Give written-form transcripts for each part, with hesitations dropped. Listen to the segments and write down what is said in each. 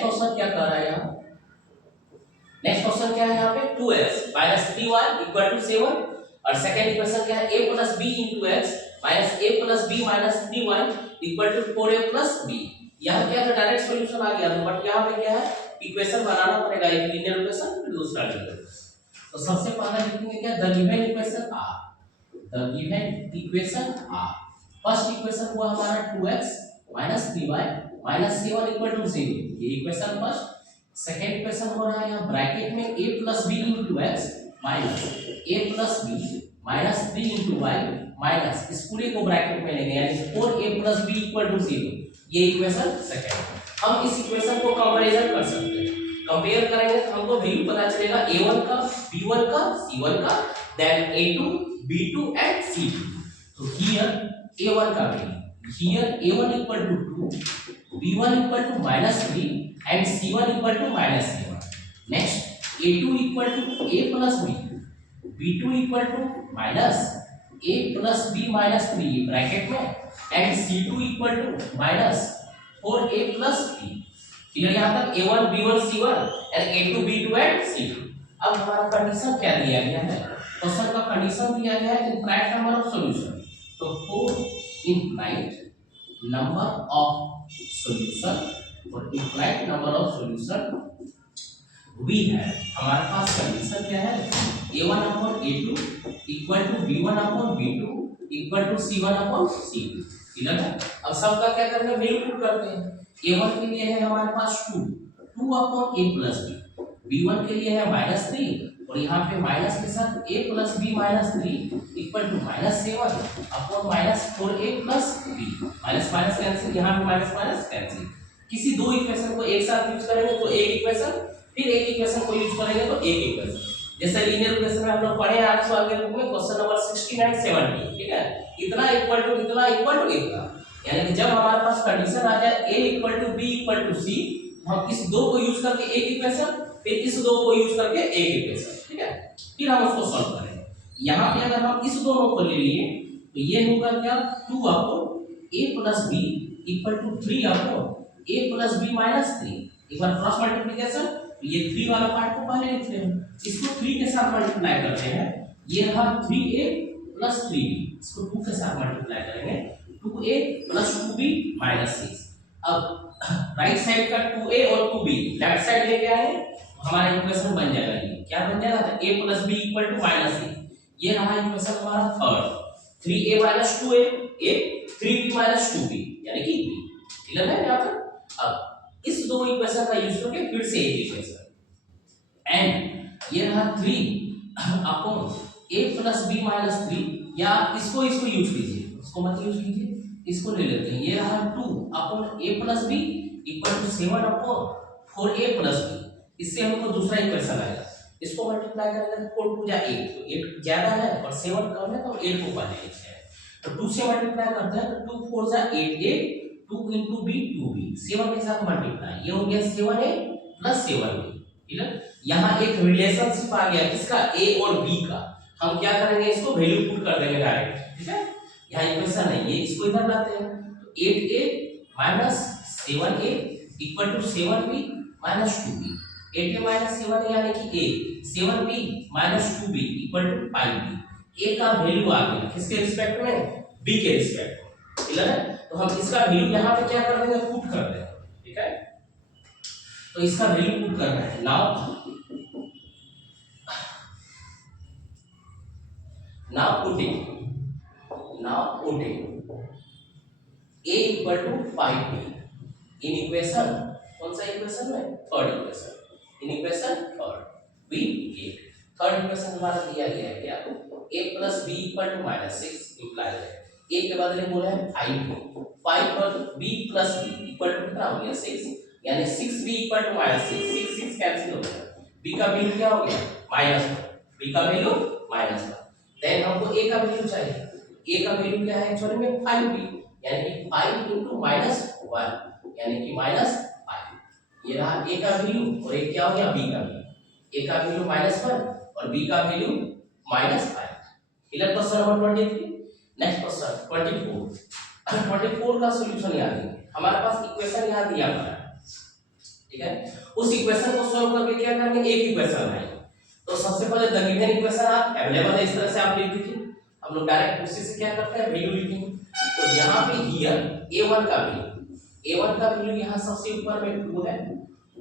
Next question क्या कह रहा है यहाँ, नेक्स्ट क्वेश्चन क्या है यहाँ पे 2x minus 3y equal to 7 और सेकंड इक्वेशन क्या है a plus b into x minus a plus b minus 3y equal to 4a plus b। यहाँ क्या था डायरेक्ट सॉल्यूशन आ गया था, बट यहाँ पे क्या है इक्वेशन बनाना पड़ेगा, एक लीनियर इक्वेशन फिर दूसरा लीनियर इक्वेशन। तो सबसे पहला लिखेंगे क्या the given equation are, the given equation are. First equation हुआ हमारा 2x minus 3y minus 7 equal to 0, ये इक्वेशन फर्स्ट। सेकेंड इक्वेशन हो रहा है यहाँ ब्रैकेट में a plus b into x minus a plus b minus 3 into y minus इस पूरे को ब्रैकेट में लेंगे यानी 4a plus b equal to 0, ये इक्वेशन सेकेंड। हम इस इक्वेशन को कंपैरिजन कर सकते हैं, कंपेयर करेंगे तो हमको वैल्यू पता चलेगा a1 का, b1 का, c1 का, then a2, b2 and c2। तो हियर a1 का value, here a1 equal to 2, b1 equal to -3 and c1 equal to -7। next a2 equal to a plus b, b2 equal to minus a plus b minus 3 bracket में and c2 equal to minus 4a plus b। Clear यहाँ तक a1 b1 c1 and a2 b2 and c2। अब हमारा condition क्या दिया गया है, question का कंडीशन दिया गया है इनफाइनाइट नंबर ऑफ सॉल्यूशन। तो 4 इनफाइनाइट नंबर ऑफ सॉल्यूशन, और इनफाइनाइट नंबर ऑफ सॉल्यूशन वी है। हमारे पास कंडीशन क्या है a1 upon a2 equal to b1 upon b2 equal to c1 upon c2। Clear है। अब सबका क्या करना है वैल्यू पुट करते हैं। a1 के लिए है हमारे पास 2 upon a plus b, b1 के लिए है -3 और यहाँ पे माइनस के साथ a plus b minus 3 equal to -7 upon -4a plus b। Minus minus cancel, यहाँ पे माइनस माइनस कैंसिल। किसी दो इक्वेशन को एक साथ यूज करेंगे तो एक इक्वेशन, फिर एक इक्वेशन को यूज करेंगे तो एक इक्वेशन। जैसे लीनियर इक्वेशन में हम लोग पढ़े आज सवाल के रूप में क्वेश्चन नंबर 69 70, ठीक है, इतना इक्वल टू इतना इक्वल टू इतना, यानी कि जब हमारे पास कंडीशन आ जाए a equal to b equal to c, हम इस दो को यूज करके एक इक्वेशन, फिर इस दो को यूज करके एक इक्वेशन, ठीक है, फिर हम उसको सॉल्व करेंगे। यहाँ पे अगर हम इस दोनों को ले लिए तो ये होगा क्या 2 upon a plus b equal to 3 upon a plus b minus 3। एक बार क्रॉस मल्टीप्लिकेशन, ये 3 वाला पार्ट को पहले लिखते हैं, इसको 3 के साथ मल्टीप्लाई करते हैं, ये रहा 3a plus 3b, इसको 2 के साथ मल्टीप्लाई करेंगे 2a plus 2b minus 6। अब राइट साइड का 2a और 2b लेफ्ट साइड लेके आए, हमारा इक्वेशन बन जाएगा, ये क्या बन जाएगा a plus b equal to -6। ये रहा इक्वेशन हमारा third, 3a minus 2a a 3b minus 2b यानी कि b। क्लियर है यहाँ तक। अब इस दो इक्वेशन का यूज करके फिर से एक इक्वेशन एंड ये रहा 3 upon a plus b minus 3, या इसको यूज कीजिए, इसको मत यूज कीजिए, इसको ले लेते हैं। ये रहा 2 upon a plus b equal to 7 upon 4a plus b। इससे हमको दूसरा इक्वेशन आएगा, इसको मल्टीप्लाई करेंगे तो 4 2 जा 8, तो 8 ज्यादा है और 7 कम है तो 8 को पहले लिखते हैं। तो 2 से मल्टीप्लाई करते हैं तो 2 4 जा 8a 2 into b 2b, 7 के साथ मल्टीप्लाई, ये हो गया 7a plus 7b। ठीक है, यहाँ एक रिलेशनशिप आ गया किसका a और b का। हम क्या करेंगे इसको वैल्यू पुट कर देंगे डायरेक्ट, ठीक है, यहाँ इक्वेशन है ये, इसको इधर लाते हैं तो 8a minus 7a equal to 7b minus 2b। 8a minus 7a यानी कि a, 7b minus 2b equal to 5b। a का वैल्यू आ गया किसके रिस्पेक्ट में, b के रिस्पेक्ट में। क्लियर है। तो हम इसका वैल्यू यहाँ पे क्या कर देंगे पुट कर देंगे, ठीक है, तो इसका वैल्यू पुट करना है। Now putting a equal to 5b in equation, कौन सा इक्वेशन में, थर्ड इक्वेशन, इन equation third b 8। Third equation हमारा दिया गया है क्या a plus b equal to -6 imply है, a के बदले बोले हैं 5 पर b plus b equal to कितना हो गया 6, यानी 6b equal to -6, 6 6 कैंसिल हो गया, b का वैल्यू क्या हो गया -1, b का वैल्यू -1। देन हमको a का वैल्यू चाहिए, a का वैल्यू क्या है एक्चुअली में 5b, यानी कि 5 into -1 यानी कि -5। ये रहा a का वैल्यू और एक क्या हो गया b का वैल्यू, a का वैल्यू -1 और b का value -5। Clear. Question number 23। Next question 24 का सॉल्यूशन याद है, हमारे पास इक्वेशन याद दिया हुआ है ठीक है। उस इक्वेशन को सॉल्व करके क्या करेंगे, एक इक्वेशन है। तो सबसे पहले द गिवन इक्वेशन आप अवेलेबल है, इस तरह से आप लिख दीजिए। हम लोग डायरेक्ट उसी से क्या करते हैं, वैल्यू लिखेंगे। तो यहाँ पे हियर a1 का वैल्यू यहाँ सबसे ऊपर में 2 है,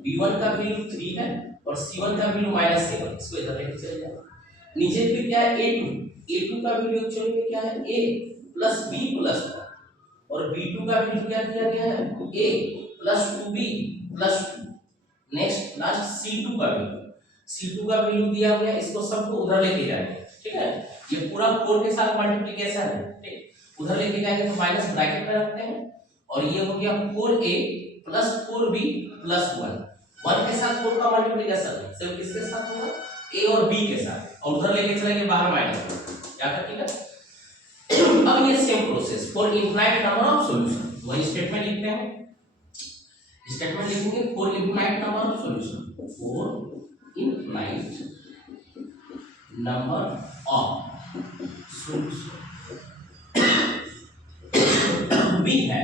b1 का वैल्यू 3 है और c1 का वैल्यू -7। इसको इधर लेके चले जाओ। नीचे फिर क्या है, a2 का वैल्यू एक्चुअली में क्या है, a प्लस b प्लस 1 और b2 का वैल्यू क्या दिया गया है, a plus 2b plus 2। Next last c2 का वैल्यू दिया गया, इसको सबको उधर लेके जाएंगे, ठीक है। ये पूरा 4 के साथ मल्टीप्लिकेशन है, ठीक। उधर लेके जाएंगे तो माइनस ब्रैकेट में रखते हैं और ये हो गया 4a प्लस 4b प्लस 1 के साथ 4 का मल्टीप्लिकेशन है, सिर्फ किसके साथ होगा, a और b के साथ, और उधर लेके चलेंगे बाहर माइनस क्या कर, ठीक है। अब ये same process for infinite number of solution, वही स्टेटमेंट लिखते हैं। स्टेटमेंट लिखेंगे for infinite number of solution, for infinite number of solution b है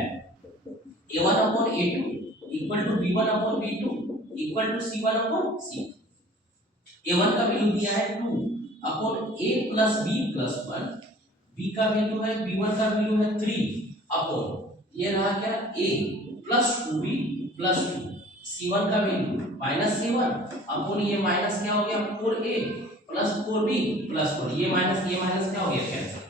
a1 upon a2 equal to b1 upon b2 equal to c1 upon c2। a1 का value दिया है 2 upon a plus b plus 1, b का value है, b1 का value है 3 upon ये रहा क्या, a plus 2b plus 2, c1 का वैल्यू -7 upon ये माइनस क्या हो गया 4a plus 4b plus 4, ये माइनस क्या हो गया कैंसिल।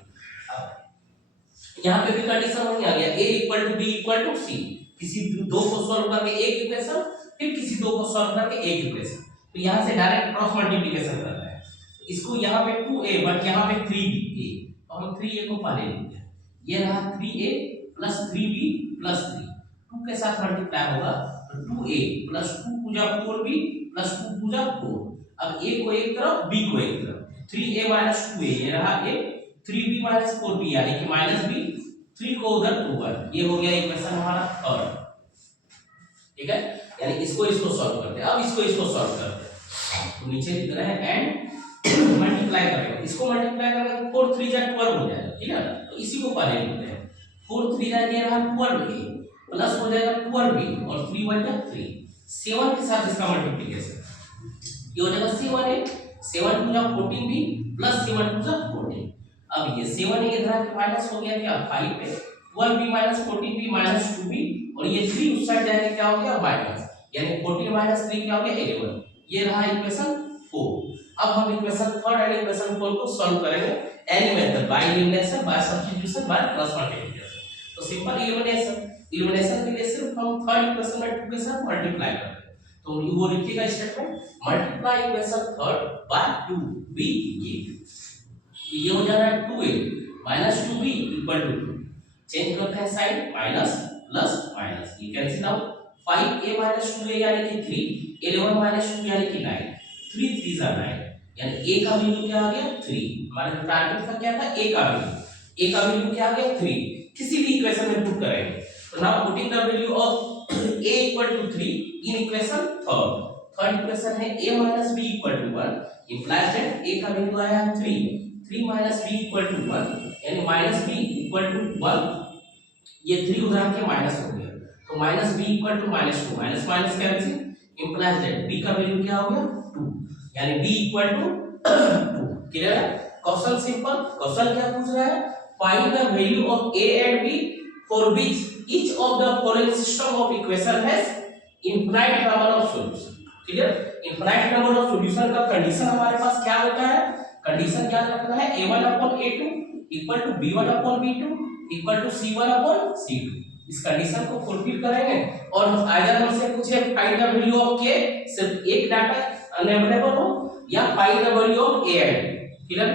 यहाँ पे भी कंडीशन वही आ गया, a equal to b equal to c, किसी दो को सॉल्व करके एक इक्वेशन, फिर किसी दो को सॉल्व करके एक इक्वेशन। तो यहाँ से डायरेक्ट क्रॉस मल्टीप्लिकेशन करना है। इसको यहाँ पे 2a बट यहाँ पे 3ba, तो हम 3a को पहले लिखते हैं। ये रहा 3a प्लस 3b प्लस 3, 2 के साथ मल्टीप्लाई होगा तो 2a प्लस 2 पूजा 4b प्लस 2 पूजा 4। अब a को एक तरफ b को एक तरफ, 3a माइनस 2a ये रहा a, 3b माइनस 4b यानी कि माइनस b, 3 को उधर ऊपर, ये हो गया इक्वेशन हमारा थर्ड, ठीक है। यानी इसको सॉल्व करते हैं। अब इसको सॉल्व करते हैं तो नीचे लिख रहे हैं एंड मल्टीप्लाई करेंगे, इसको मल्टीप्लाई करेंगे 4 3 जा 12 हो जाएगा, ठीक है ना। तो इसी को पहले लिखते हैं, 4 3 जा ये रहा 12a प्लस हो जाएगा 12b और 3 1 जा 3, 7 के साथ इसका मल्टीप्लिकेशन ये हो जाएगा 7a, 7 2 जा 14b प्लस 7 2 जा 14। अब ये 7 इधर आके माइनस हो गया क्या 5 पे, 12b minus 14b minus 2b और ये 3 उस साइड जाके क्या हो गया माइनस, यानी 14 माइनस 3 क्या हो गया 11। ये रहा इक्वेशन 4। अब हम इक्वेशन थर्ड एंड इक्वेशन 4 को सॉल्व करेंगे any method, by elimination, by substitution, by cross multiplication. तो सिंपल एलिमिनेशन के लिए सिर्फ हम थर्ड इक्वेशन में 2 के साथ मल्टीप्लाई करते हैं। तो वो लिखिएगा statement, multiply equation third by 2b, ये हो जा रहा है 2a minus 2b equal to 2, change करते हैं साइन, माइनस प्लस माइनस, ये cancel out, 5a minus 2a यानी कि 3, 11 माइनस 2 यानी कि 9, 3 3 जा 9, यानी a का वैल्यू क्या आ गया 3। हमारे टारगेट का क्या था a का वैल्यू क्या आ गया 3, किसी भी इक्वेशन में पुट करेंगे। तो now putting the value of a equal to 3 in equation third equation है a minus b equal to 1, implies that a का वैल्यू आया है 3 माइनस b इक्वल टू 1 यानी माइनस b इक्वल टू 1, ये 3 उधर आके माइनस हो गया तो minus b equal to -2, minus minus cancel, implies that b का वैल्यू क्या हो गया 2, यानी b इक्वल टू 2। क्लियर है? क्वेश्चन सिंपल, क्वेश्चन क्या पूछ रहा है, find the value of a and b for which each of the following system of equation has infinite number of solution. Clear? Infinite number of solution का condition हमारे पास क्या होता है, कंडीशन क्या रखना है, a1 upon a2 equal to b1 upon b2 equal to c1 upon c2। इस कंडीशन को फुलफिल करेंगे और अगर हमसे पूछे find the value of k, सिर्फ एक डाटा अवेलेबल हो या find the value of a and b। Clear?